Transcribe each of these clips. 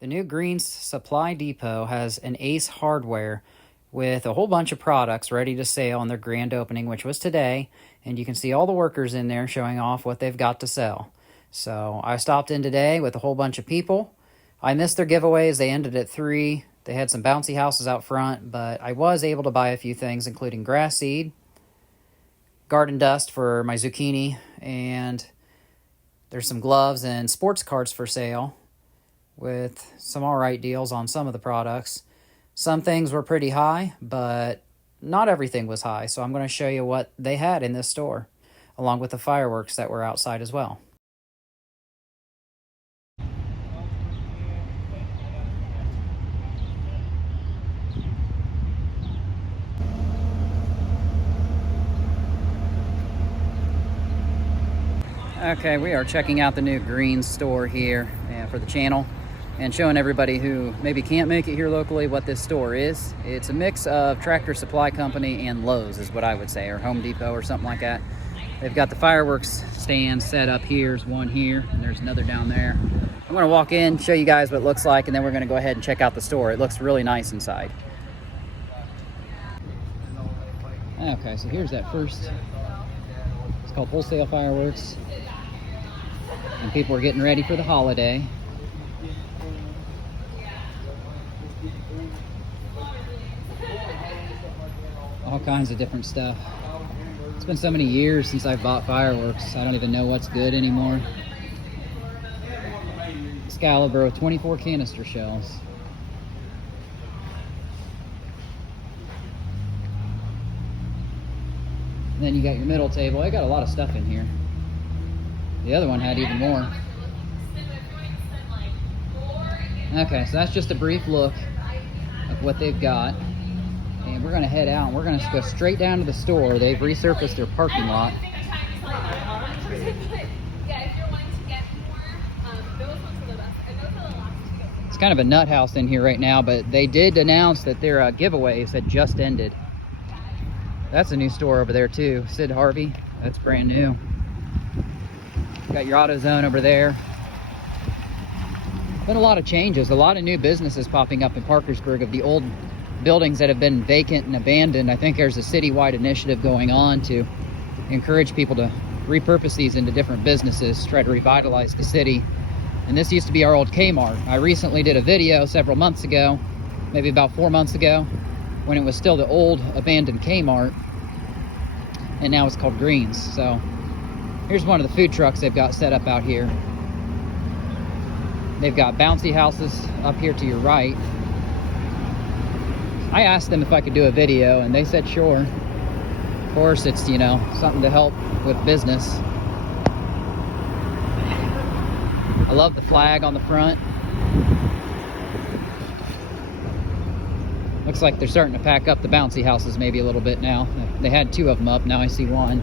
The new Greens Supply Depot has an Ace Hardware with a whole bunch of products ready to sell on their grand opening, which was today, and you can see all the workers in there showing off what they've got to sell. So I stopped in today with a whole bunch of people. I missed their giveaways. They ended at 3. They had some bouncy houses out front, but I was able to buy a few things, including grass seed, garden dust for my zucchini, and there's some gloves and sports cards for sale with some alright deals on some of the products. Some things were pretty high, but not everything was high, so I'm going to show you what they had in this store, along with the fireworks that were outside as well. Okay, we are checking out the new Greens store here for the channel and showing everybody who maybe can't make it here locally what this store is. It's a mix of Tractor Supply Company and Lowe's is what I would say, or Home Depot or something like that. They've got the fireworks stand set up here. There's one here and there's another down there. I'm gonna walk in, show you guys what it looks like, and then we're gonna go ahead and check out the store. It looks really nice inside. Okay, so here's that first. It's called Wholesale Fireworks. And people are getting ready for the holiday. All kinds of different stuff. It's been so many years since I've bought fireworks, I don't even know what's good anymore. Excalibur with 24 canister shells. And then you got your middle table. I got a lot of stuff in here. The other one had even more. Okay, so that's just a brief look of what they've got. And we're going to head out and we're going to go straight down to the store. They've resurfaced their parking lot. It's kind of a nut house in here right now, but they did announce that their giveaways had just ended. That's a new store over there too, Sid Harvey. That's brand new. Got your AutoZone over there. Been a lot of changes, a lot of new businesses popping up in Parkersburg of the old buildings that have been vacant and abandoned. I think there's a citywide initiative going on to encourage people to repurpose these into different businesses, try to revitalize the city. And this used to be our old K-Mart. I recently did a video several months ago, maybe about 4 months ago, when it was still the old abandoned K-Mart, and now it's called Greens. So here's one of the food trucks they've got set up out here. They've got bouncy houses up here to your right. I asked them if I could do a video and they said sure. Of course, it's, you know, something to help with business. I love the flag on the front. Looks like they're starting to pack up the bouncy houses maybe a little bit now. They had 2 of them up, now I see 1.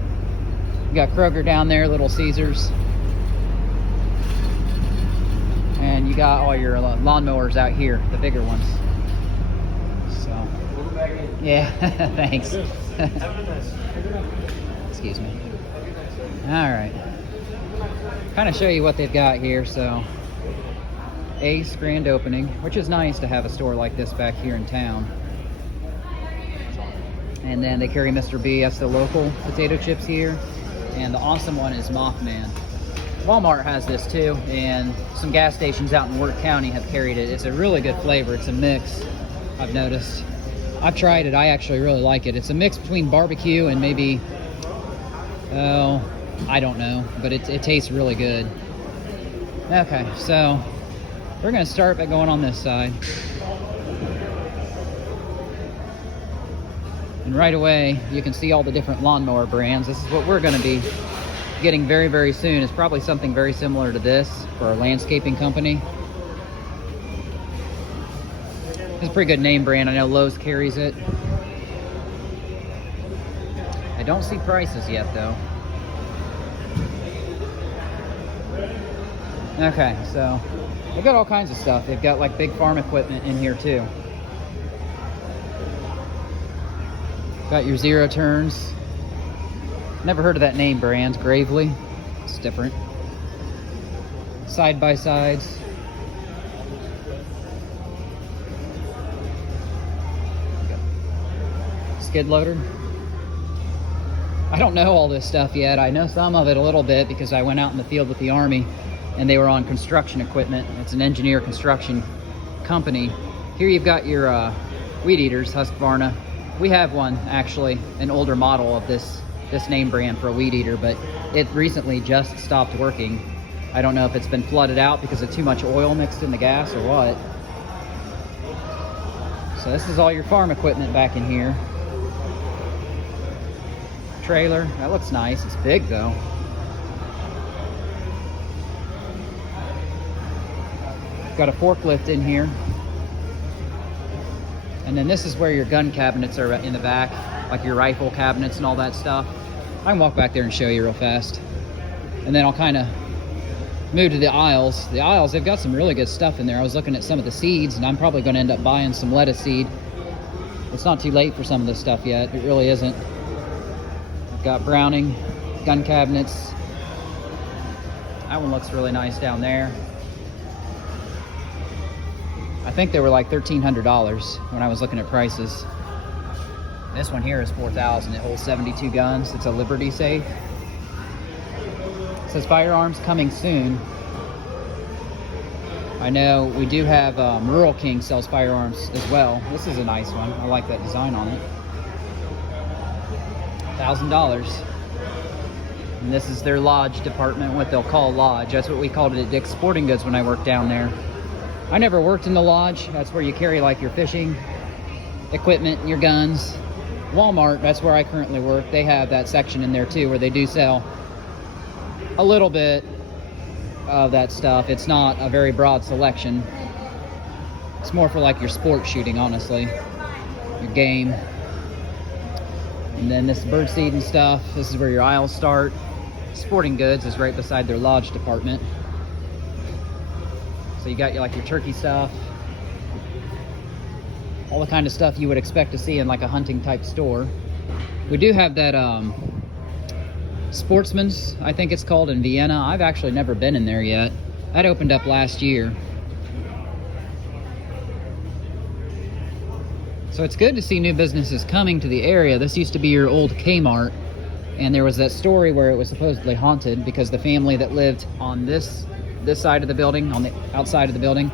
You got Kroger down there, Little Caesars. And you got all your lawnmowers out here, the bigger ones. So, yeah, thanks. Excuse me. All right. Kind of show you what they've got here. So, Ace grand opening, which is nice to have a store like this back here in town. And then they carry Mr. B, that's the local potato chips here. And the awesome one is Mothman. Walmart has this too, and some gas stations out in Wirt County have carried it. It's a really good flavor. It's a mix, I've noticed. I've tried it. I actually really like it. It's a mix between barbecue and maybe, oh, I don't know, but it tastes really good. Okay, so we're going to start by going on this side. And right away, you can see all the different lawnmower brands. This is what we're going to be getting very, very soon. It's probably something very similar to this for our landscaping company. It's a pretty good name brand. I know Lowe's carries it. I don't see prices yet, though. Okay, so they've got all kinds of stuff. They've got like big farm equipment in here too. Got your zero turns. Never heard of that name brand, Gravely. It's different. Side by sides. Skid loader. I don't know all this stuff yet. I know some of it a little bit because I went out in the field with the Army and they were on construction equipment. It's an engineer construction company. Here you've got your weed eaters, Husqvarna. We have one, actually, an older model of this name brand for a weed eater, but it recently just stopped working. I don't know if it's been flooded out because of too much oil mixed in the gas or what. So this is all your farm equipment back in here. Trailer, that looks nice. It's big though. Got a forklift in here. And then this is where your gun cabinets are in the back, like your rifle cabinets and all that stuff. I can walk back there and show you real fast. And then I'll kind of move to the aisles. The aisles, they've got some really good stuff in there. I was looking at some of the seeds, and I'm probably going to end up buying some lettuce seed. It's not too late for some of this stuff yet. It really isn't. We've got Browning gun cabinets. That one looks really nice down there. I think they were like $1,300 when I was looking at prices. This one here is $4,000. It holds 72 guns. It's a Liberty safe. It says firearms coming soon. I know we do have Rural King sells firearms as well. This is a nice one. I like that design on it. $1,000. And this is their lodge department, what they'll call lodge. That's what we called it at Dick's Sporting Goods when I worked down there. I never worked in the lodge. That's where you carry like your fishing equipment and your guns. Walmart, that's where I currently work. They have that section in there too where they do sell a little bit of that stuff. It's not a very broad selection. It's more for like your sport shooting, honestly. Your game. And then this bird seed and stuff. This is where your aisles start. Sporting Goods is right beside their lodge department. So you got your turkey stuff. All the kind of stuff you would expect to see in like a hunting type store. We do have that Sportsman's, I think it's called, in Vienna. I've actually never been in there yet. That opened up last year. So it's good to see new businesses coming to the area. This used to be your old K-Mart, and there was that story where it was supposedly haunted because the family that lived on this side of the building, on the outside of the building,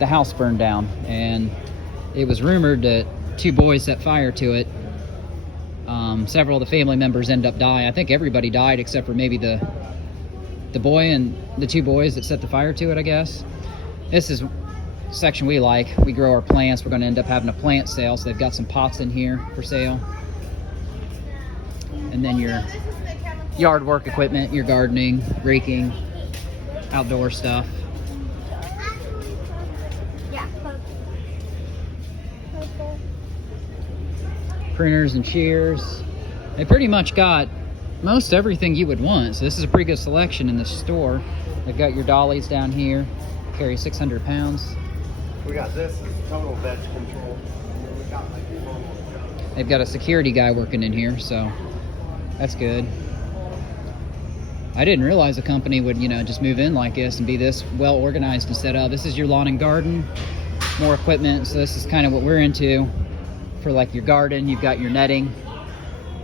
the house burned down, and it was rumored that 2 boys set fire to it. Several of the family members end up dying. I think everybody died except for maybe the boy and the 2 boys that set the fire to it, I guess. This is section we like. We grow our plants. We're going to end up having a plant sale, so they've got some pots in here for sale. And then your yard work equipment, your gardening, raking, outdoor stuff. Printers and shears. They pretty much got most everything you would want. So this is a pretty good selection in the store. They've got your dollies down here. Carry 600 pounds. We got this as total veg control. They've got a security guy working in here, so that's good. I didn't realize a company would, just move in like this and be this well organized and set up. This is your lawn and garden, more equipment. So this is kind of what we're into for like your garden. You've got your netting,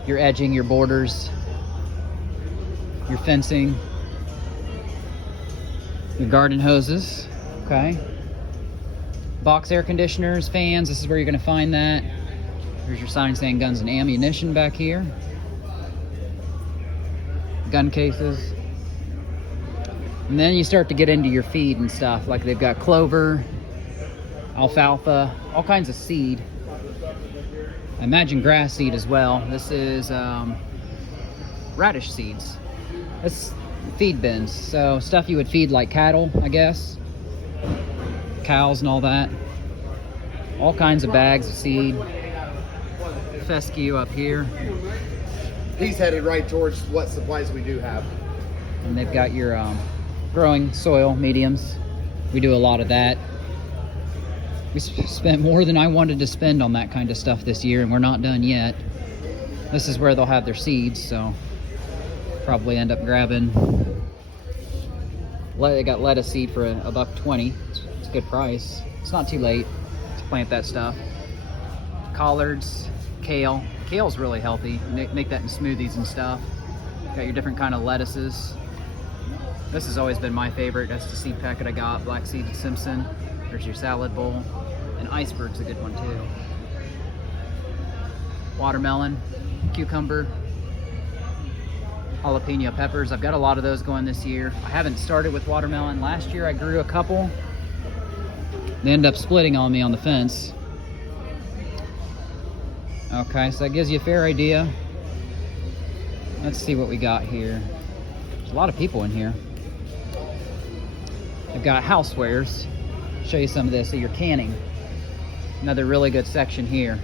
your edging, your borders, your fencing, your garden hoses, okay? Box air conditioners, fans, this is where you're gonna find that. There's your sign saying guns and ammunition back here. Gun cases. And then you start to get into your feed and stuff. Like they've got clover, alfalfa, all kinds of seed. I imagine grass seed as well. This is radish seeds. That's feed bins. So stuff you would feed like cattle, I guess. Cows and all that. All kinds of bags of seed. Fescue up here. He's headed right towards what supplies we do have. And they've got your growing soil mediums. We do a lot of that. We spent more than I wanted to spend on that kind of stuff this year, and we're not done yet. This is where they'll have their seeds, so probably end up grabbing. They got lettuce seed for $1.20. It's a good price. It's not too late to plant that stuff. Collards, kale. Kale's really healthy. Make that in smoothies and stuff. Got your different kind of lettuces. This has always been my favorite. That's the seed packet I got. Black seeded Simpson. There's your salad bowl. And iceberg's a good one too. Watermelon, cucumber, jalapeno peppers. I've got a lot of those going this year. I haven't started with watermelon. Last year I grew a couple. They ended up splitting on me on the fence. Okay, so that gives you a fair idea. Let's see what we got here. There's a lot of people in here. I've got housewares. Show you some of this. So your canning. Another really good section here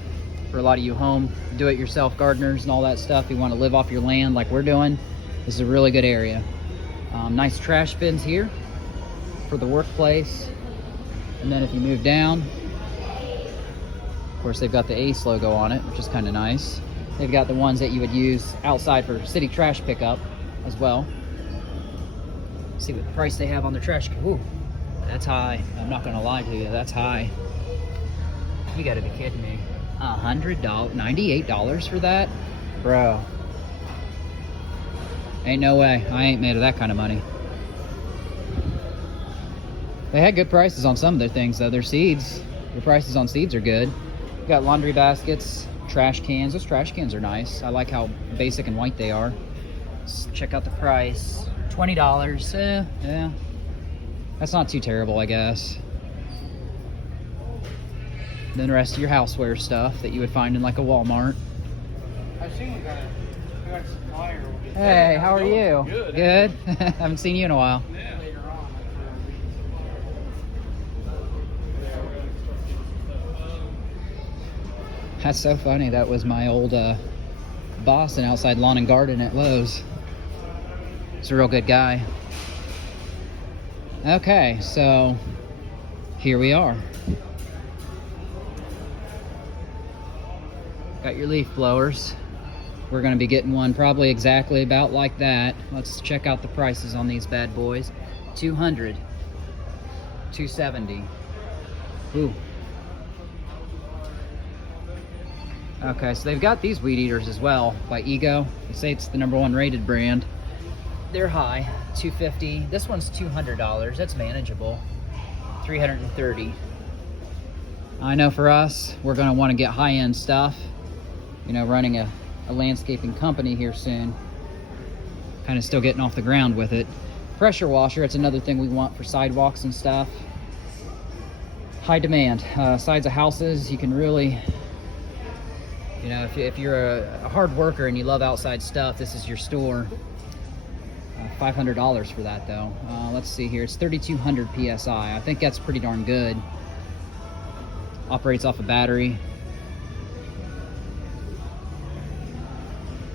for a lot of you home do-it-yourself gardeners and all that stuff. You want to live off your land like we're doing. This is a really good area. Nice trash bins here for the workplace. And then if you move down, of course they've got the Ace logo on it, which is kind of nice. They've got the ones that you would use outside for city trash pickup as well. Let's see what price they have on their trash. Ooh, that's high. I'm not gonna lie to you, that's high. You gotta be kidding me. $100, $98 for that? Bro. Ain't no way. I ain't made of that kind of money. They had good prices on some of their things though. Their seeds, the prices on seeds are good. You got laundry baskets, trash cans. Those trash cans are nice. I like how basic and white they are. Let's check out the price. $20. Yeah. That's not too terrible, I guess. Then the rest of your houseware stuff that you would find in like a Walmart. I've seen we got a supplier. Hey, how are you? Good. Good? Haven't seen you in a while. Yeah. Later on. That's so funny. That was my old boss in Outside Lawn and Garden at Lowe's. He's a real good guy. Okay, so here we are. Got your leaf blowers. We're going to be getting one probably exactly about like that. Let's check out the prices on these bad boys. $200, $270. Ooh. Okay, so they've got these weed eaters as well by Ego. They say it's the #1 rated brand. They're high, $250. This one's $200. That's manageable. $330. I know for us, we're going to want to get high-end stuff. You know, running a landscaping company here soon. Kind of still getting off the ground with it. Pressure washer, it's another thing we want for sidewalks and stuff. High demand. Sides of houses, you can really, you know, if you're a hard worker and you love outside stuff, this is your store. $500 for that though. Let's see here, it's 3,200 PSI. I think that's pretty darn good. Operates off a battery.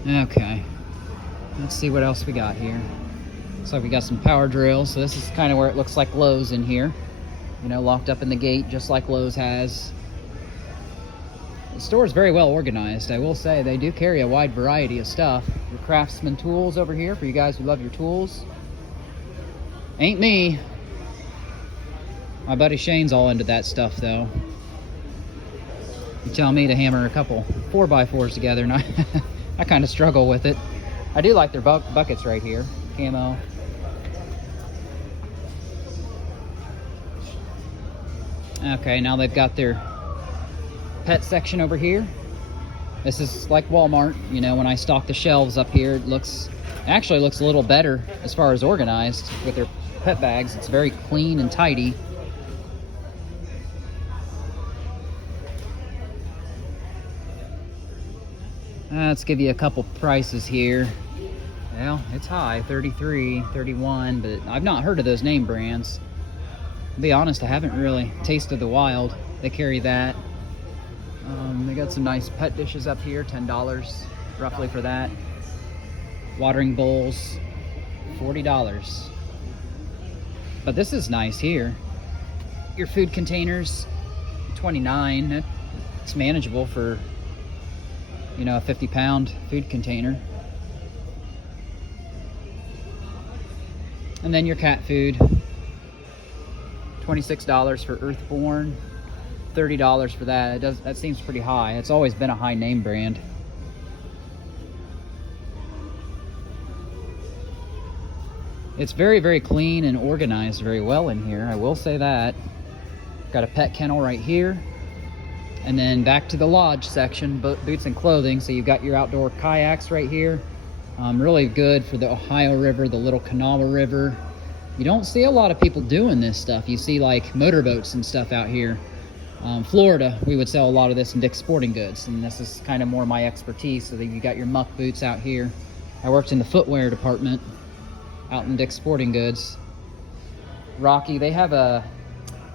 Okay, let's see what else we got here. Looks like we got some power drills. So this is kind of where it looks like Lowe's in here. You know, locked up in the gate just like Lowe's has. The store is very well organized. I will say they do carry a wide variety of stuff. Your Craftsman tools over here for you guys who love your tools. Ain't me. My buddy Shane's all into that stuff though. You tell me to hammer a couple 4x4s together and I kind of struggle with it. I do like their buckets right here. Camo. Okay, now they've got their pet section over here. This is like Walmart. You know, when I stock the shelves up here, it actually looks a little better as far as organized with their pet bags. It's very clean and tidy. Let's give you a couple prices here. Well, it's high, 33, 31, but I've not heard of those name brands. To be honest, I haven't really tasted the Wild. They carry that. They got some nice pet dishes up here, $10 roughly for that. Watering bowls, $40. But this is nice here. Your food containers, $29. It's manageable for, you know, a 50-pound food container. And then your cat food, $26 for Earthborn, $30 for that. That seems pretty high. It's always been a high name brand. It's very, very clean and organized very well in here, I will say that. Got a pet kennel right here. And then back to the lodge section, boots and clothing. So you've got your outdoor kayaks right here. Really good for the Ohio River, the Little Kanawha River. You don't see a lot of people doing this stuff. You see like motorboats and stuff out here. Florida, we would sell a lot of this in Dick's Sporting Goods, and this is kind of more my expertise. So that you got your muck boots out here. I worked in the footwear department out in Dick's Sporting Goods. Rocky, they have a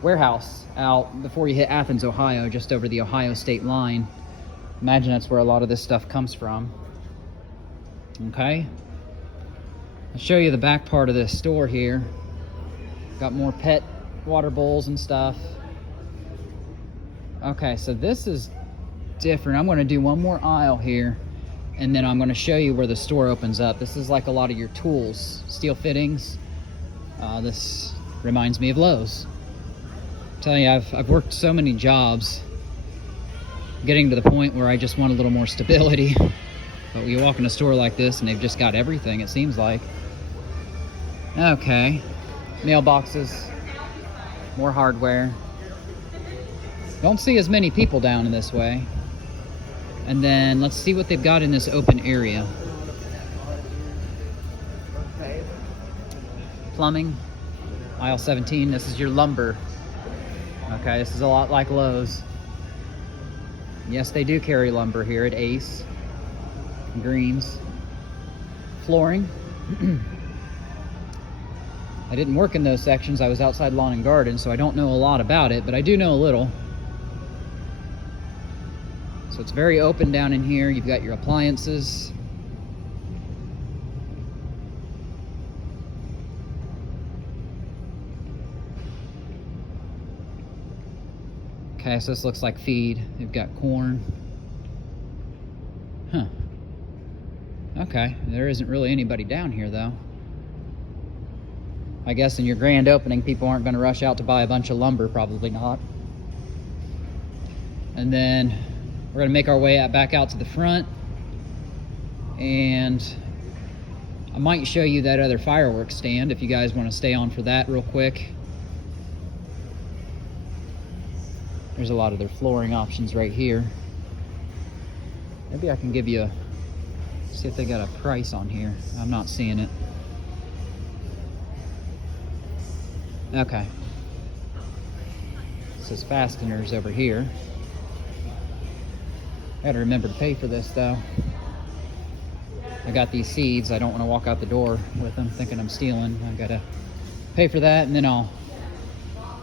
warehouse out before you hit Athens, Ohio, just over the Ohio state line. Imagine that's where a lot of this stuff comes from. Okay, I'll show you the back part of this store here. Got more pet water bowls and stuff. Okay, so this is different. I'm going to do one more aisle here, and then I'm going to show you where the store opens up. This is like a lot of your tools, steel fittings. This reminds me of Lowe's. I'm telling you, I've worked so many jobs, getting to the point where I just want a little more stability. But you walk in a store like this and they've just got everything, it seems like. Okay, mailboxes, more hardware. Don't see as many people down in this way. And then let's see what they've got in this open area. Plumbing, aisle 17. This is your lumber. Okay, this is a lot like Lowe's. Yes, they do carry lumber here at Ace. Greens. Flooring. I didn't work in those sections. I was outside lawn and garden, so I don't know a lot about it, but I do know a little. So it's very open down in here. You've got your appliances. Okay, so this looks like feed. They've got corn. Huh. Okay, there isn't really anybody down here though. I guess in your grand opening, people aren't going to rush out to buy a bunch of lumber, probably not. And then we're going to make our way back out to the front. And I might show you that other fireworks stand if you guys want to stay on for that real quick. There's a lot of their flooring options right here. Maybe I can give you see if they got a price on here. I'm not seeing it. Okay. It says fasteners over here. I gotta remember to pay for this though. I got these seeds. I don't want to walk out the door with them thinking I'm stealing. I gotta pay for that, and then I'll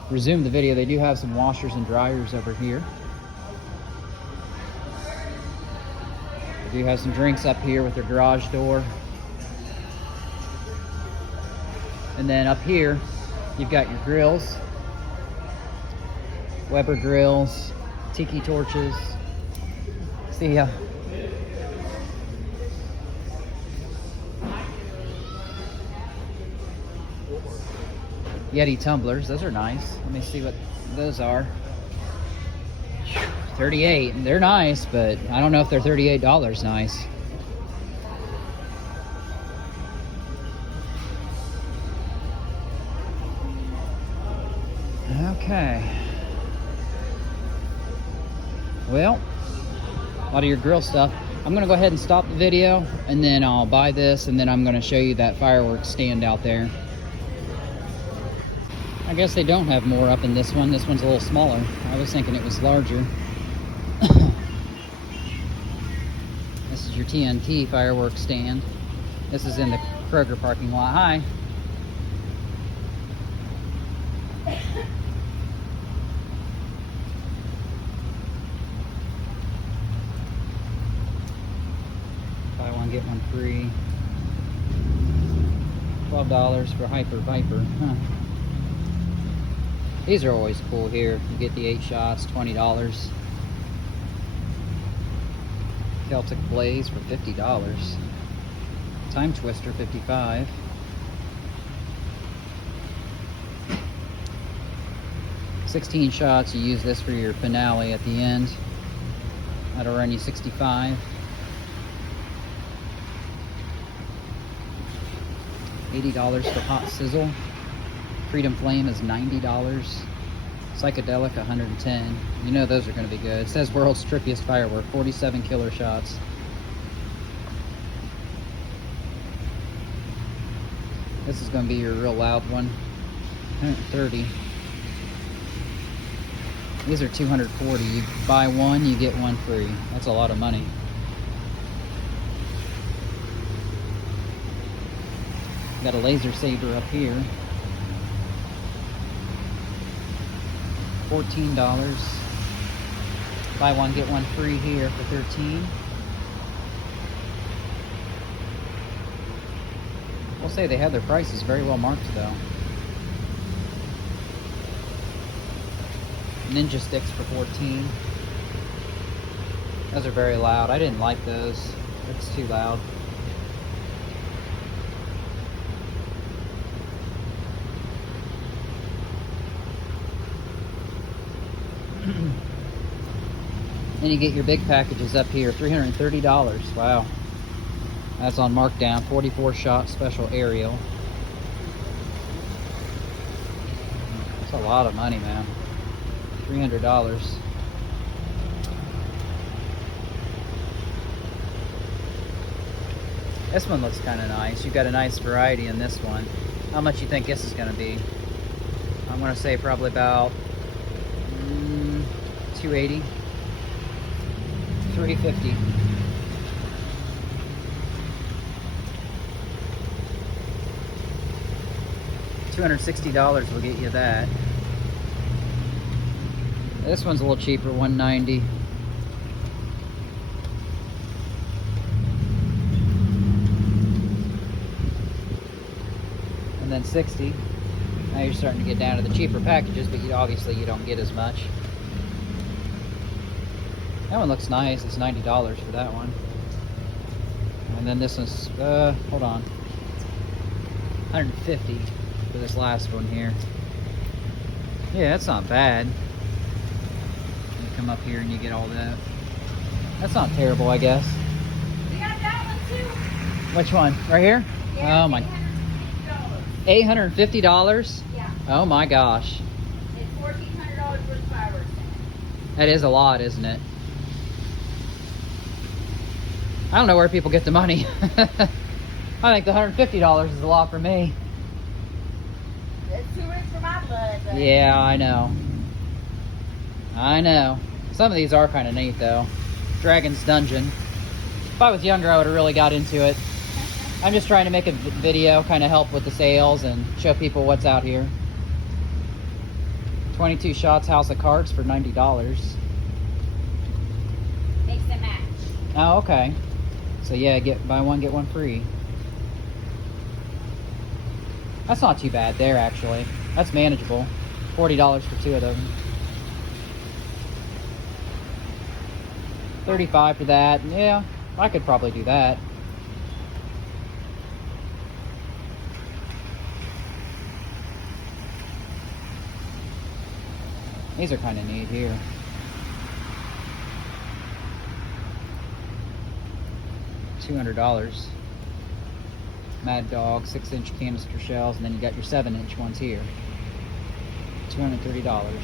resume the video. They do have some washers and dryers over here. They do have some drinks up here with their garage door. And then up here, you've got your grills. Weber grills, tiki torches. See ya. Yeti tumblers, those are nice. Let me see what those are. 38, they're nice, but I don't know if they're $38 nice. Okay. Well, a lot of your grill stuff. I'm gonna go ahead and stop the video, and then I'll buy this, and then I'm gonna show you that fireworks stand out there. I guess they don't have more up in this one. This one's a little smaller. I was thinking it was larger. This is your TNT fireworks stand. This is in the Kroger parking lot. Hi. Buy one, get one free. $12 for Hyper Viper. Huh. These are always cool here. You get the 8 shots, $20. Celtic Blaze for $50. Time Twister, $55. 16 shots. You use this for your finale at the end. That'll run you $65. $80 for Hot Sizzle. Freedom Flame is $90. Psychedelic, $110. You know those are going to be good. It says World's Trippiest Firework, 47 killer shots. This is going to be your real loud one, 130. These are 240. You buy one, you get one free. That's a lot of money. Got a laser saber up here. $14. Buy one, get one free here for $13. We'll say they have their prices very well marked though. Ninja sticks for $14. Those are very loud. I didn't like those. It's too loud. Then you get your big packages up here, $330. Wow. That's on markdown, 44 shot special aerial. That's a lot of money, man. $300. This one looks kind of nice. You've got a nice variety in this one. How much you think this is going to be? I'm going to say probably about $280, $350. $260 will get you that. This one's a little cheaper, $190. And then $60. Now you're starting to get down to the cheaper packages, but obviously you don't get as much. That one looks nice. It's $90 for that one. And then this one's, hold on, $150 for this last one here. Yeah, that's not bad. You come up here and you get all that. That's not terrible, I guess. We got that one too. Which one? Right here? Yeah, Oh my. $850. $850? Yeah. Oh my gosh. It's $1,400 worth of fireworks. That is a lot, isn't it? I don't know where people get the money. I think the $150 is a lot for me. It's too rich for my blood. But Yeah, I know. I know. Some of these are kind of neat, though. Dragon's Dungeon. If I was younger, I would have really got into it. I'm just trying to make a video, kind of help with the sales and show people what's out here. 22 shots House of Cards for $90. Makes a match. Oh, okay. So yeah, buy one, get one free. That's not too bad there, actually. That's manageable. $40 for two of them. $35 for that. Yeah, I could probably do that. These are kind of neat here. $200. Mad Dog 6-inch canister shells, and then you got your 7-inch ones here. $230.